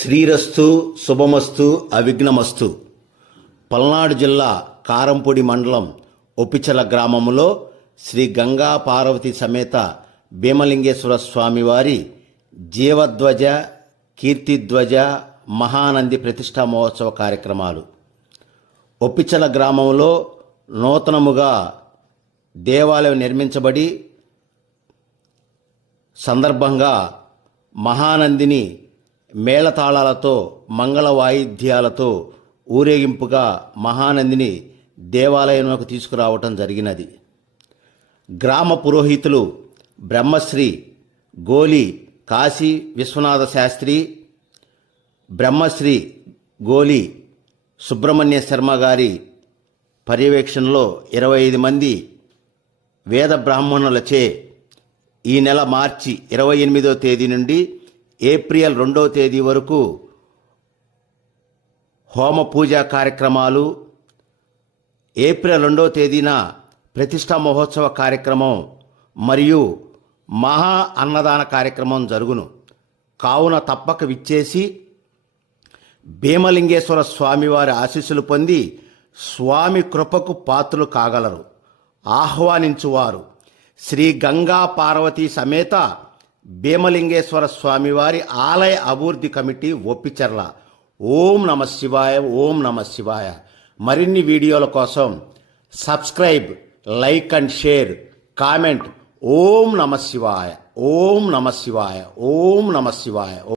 శ్రీరస్తు శుభమస్తు అవిఘ్నమస్తు. పల్నాడు జిల్లా కారంపొడి మండలం ఒప్పిచల గ్రామంలో శ్రీ గంగా పార్వతి సమేత భీమలింగేశ్వర స్వామివారి జీవధ్వజ, కీర్తిధ్వజ, మహానంది ప్రతిష్టా మహోత్సవ కార్యక్రమాలు. ఒప్పిచల గ్రామంలో నూతనముగా దేవాలయం నిర్మించబడి సందర్భంగా మహానందిని మేళతాళాలతో, మంగళ వాయిద్యాలతో ఊరేగింపుగా మహానందిని దేవాలయంలోకి తీసుకురావటం జరిగినది. గ్రామ పురోహితులు బ్రహ్మశ్రీ గోలి కాశీ విశ్వనాథ శాస్త్రి, బ్రహ్మశ్రీ గోలి సుబ్రహ్మణ్య శర్మ గారి పర్యవేక్షణలో 25 మంది వేద బ్రాహ్మణులచే ఈ నెల మార్చి 28వ తేదీ నుండి ఏప్రిల్ 2వ తేదీ వరకు హోమ పూజా కార్యక్రమాలు, ఏప్రిల్ 2వ తేదీన ప్రతిష్టా మహోత్సవ కార్యక్రమం మరియు మహా అన్నదాన కార్యక్రమం జరుగును. కావున తప్పక విచ్చేసి భీమలింగేశ్వర స్వామివారి ఆశీస్సులు పొంది స్వామి కృపకు పాత్రులు కాగలరు. ఆహ్వానించువారు శ్రీ గంగా పార్వతీ సమేత భీమలింగేశ్వర స్వామివారి ఆలయ అభివృద్ధి కమిటీ ఒప్పిచర్ల. ఓం నమ శివాయ, ఓం నమ శివాయ. మరిన్ని వీడియోల కోసం subscribe, like and share, comment. ఓం నమ శివాయ, ఓం నమ శివాయ, ఓం నమ శివాయ.